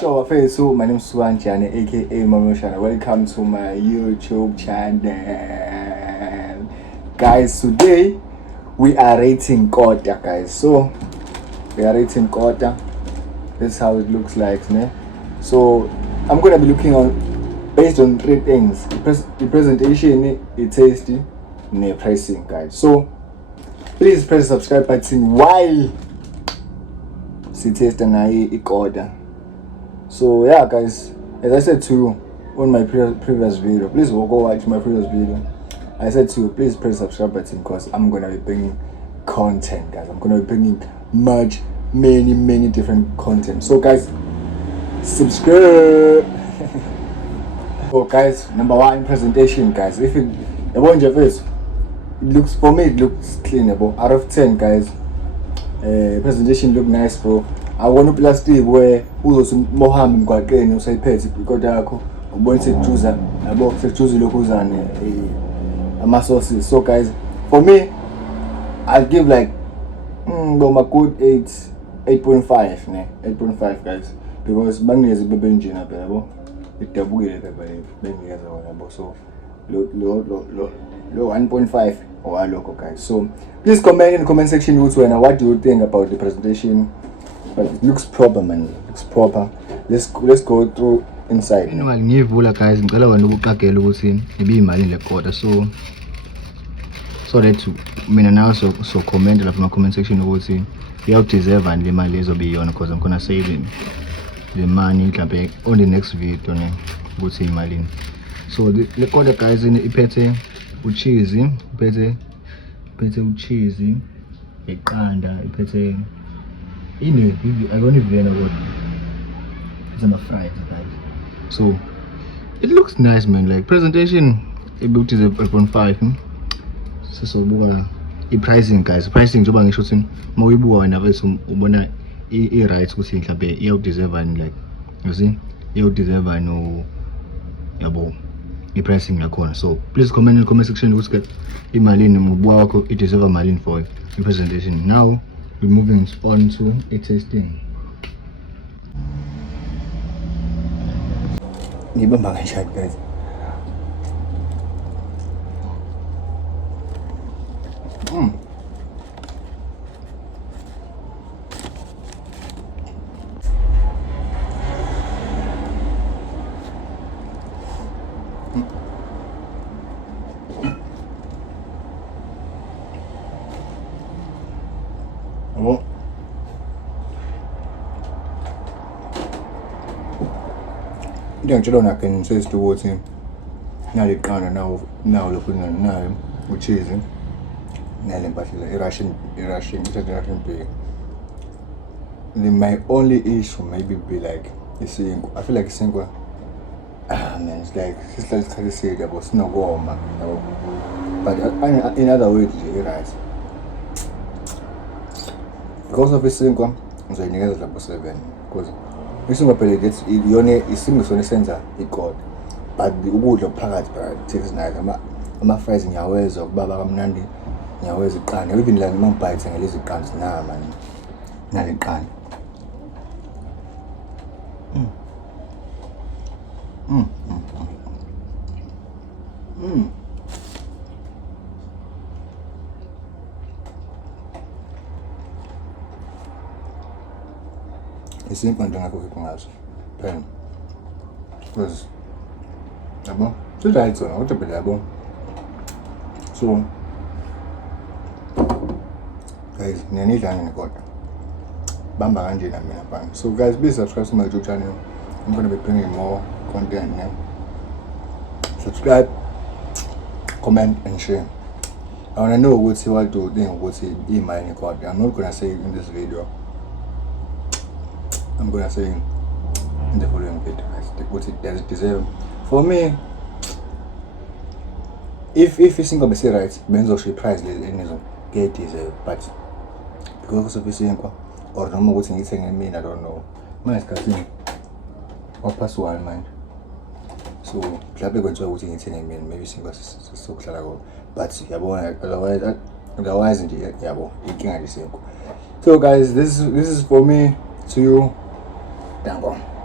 So, so my name is Suanjane, aka Mamoshana. Welcome to my YouTube channel. Guys, today we are rating Kota, guys. So, we are rating Kota. This is how it looks like, né? So, I'm gonna be looking on based on three things: the presentation, the tasty, and the pricing, guys. So, please press the subscribe button while see taste and I order. So yeah, guys, as I said to you on my previous video, please go watch my previous video. I said to you, please press the subscribe button because I'm gonna be bringing content, guys. I'm gonna be bringing many different content. So guys, subscribe. So guys, number one, presentation, guys. If it about your face, it looks, for me it looks clean. About out of 10, guys, presentation look nice, bro. I want to plastic where uzomohamba emgwaqeni usayiphethe ikota yakho ubone sekujuza yabo sekujuza lokuzana ama sauces. So guys, for me I'll give like my good 8.5 ne 8.5, guys, because bangiyezi bebe njena phela yabo idabukile phela bengiyeza wona yabo. So lo 1.5 owaloko, guys. So please comment in the comment section what do you think about the presentation. But it looks proper, man. It looks proper. Let's go through inside. Ngivula, guys, ngicela wena ukuqagela ukuthi ibe imali le quarter, so that mina nawe so comment lapha ma comment section ukuthi you deserve and le mali ezobe yona, because I'm gonna say the money mhlambe on the next video ne ukuthi imalini. So le quarter, guys, iphethe ucheese, iphethe ucheese, iqanda, iphethe I don't even know what it's on the fries, guys. So it looks nice, man. Like presentation, it is a 8.5. So the pricing, guys. Pricing job ang shooting. Mawibuwa wena bese ubona I right ukuthi mhlambe you deserve and like you see you deserve and no yabo I pricing lakhona. So please comment in the comment section ukuthi imalini mubuwa wakho I deserve malini for the presentation. Now we're moving on to a tasting. Ngibamba kanjani, guys? Well, I can say towards him. Now the corner now looking at now which is now Russian pay. My only issue maybe be like you see, I feel like single man, it's like how to say it about no warm, but in other words, right? Because of this single, so you get like 7 because this single pellet gets is single on the center it got, but the ukudla phakathi but takes nice ama fries nyawezo kubaba kamnandi nyawezo iqanda even like mangibite ngelezi iqanda na man nale iqanda isimple nje ngakho ngazo pen because yabo right zona kodwa phela yabo. So guys, ngiyanidlana nikodwa bamba kanje na mina bang. So guys, please subscribe to my YouTube channel. I'm going to be bringing more content now. Subscribe, comment and share. I want to know what to do, what's in my record. I'm not gonna say it in this video. I'm gonna say in the following video, guys, what it does deserve. For me, if you think of it right, Benzo should price the get deserve, but because of this or no more what's in it, I don't know. My cousin or pass one mind. So club going to what's in it, maybe single so clever, but otherwise in the yabo you can't. So guys, this is for me to you. Dango.